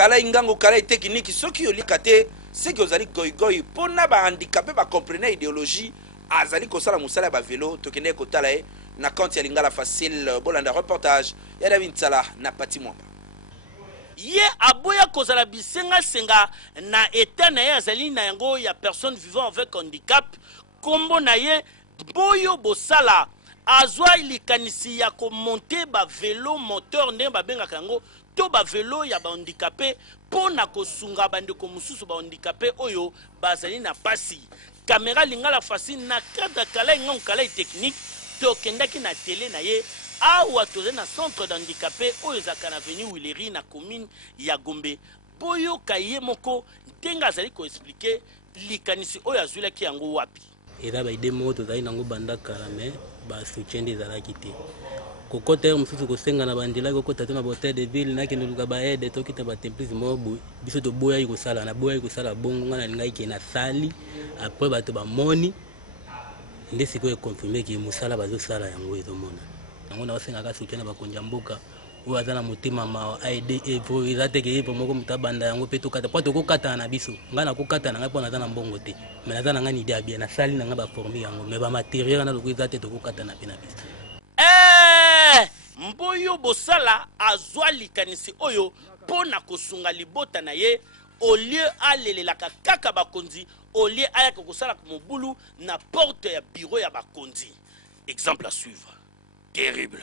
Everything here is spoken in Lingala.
kala ingango kala technique soki yo likate c'est que ozali goy pona ba handicapé ba comprendre idéologie azali ko sala musala ba vélo tokende ko tala na compte ya lingala facile bolanda reportage ya David Tsala na Pati Mwamba ye aboya kozala bisenga senga na état na ye azali na yango ya personne vivant avec handicap kombo na ye boyo bosala azwa likanisi ya ko monter ba vélo moteur nde ba benga kango to ba vélo ya ba handicapé pona ko sunga bande ko mususu ba handicapé oyo bazali na pasi caméra lingala facile na cadre kala ngong kala technique to kendaki na télé na ye awa toze na centre d'handicapé oyo zaka na avenue Wileri na commune ya Gombe boyo kaye moko ntenga azali ko expliquer likanisi oyo azulaki yango wapi eza ba ide moko tozali nango banda kala me ba soutien des ezalaki te kokota mosusu kosenga na bandila kokota to na hôtel de ville nakende luka ba aide tokita ba templice mobo biso to boya ikosala na boya ikosala bongo ngana lingai ke na sali après bato ba moni nde sikoyo confirmer ki musala bazosala yango ezomona yango na osenga ka soutien na bakonja mboka oyo aza na motema ma aide evo eza teke evo moko moto abanda yango mpe tokata po tokokatana na biso ngai nakokatana ngai mpo naza na mbongo te me naza na ngai ni ide ya bien nasali na ngai baforme yango me bamateriel na loko eza te tokokatana mpe na biso mboyo bosala azwa likanisi oyo mpo na kosunga libota na ye au lieu alelelaka kaka bakonzi au lieu ayaka kosalaka mobulu na porte ya bureau ya bakonzi exemple à suivre terrible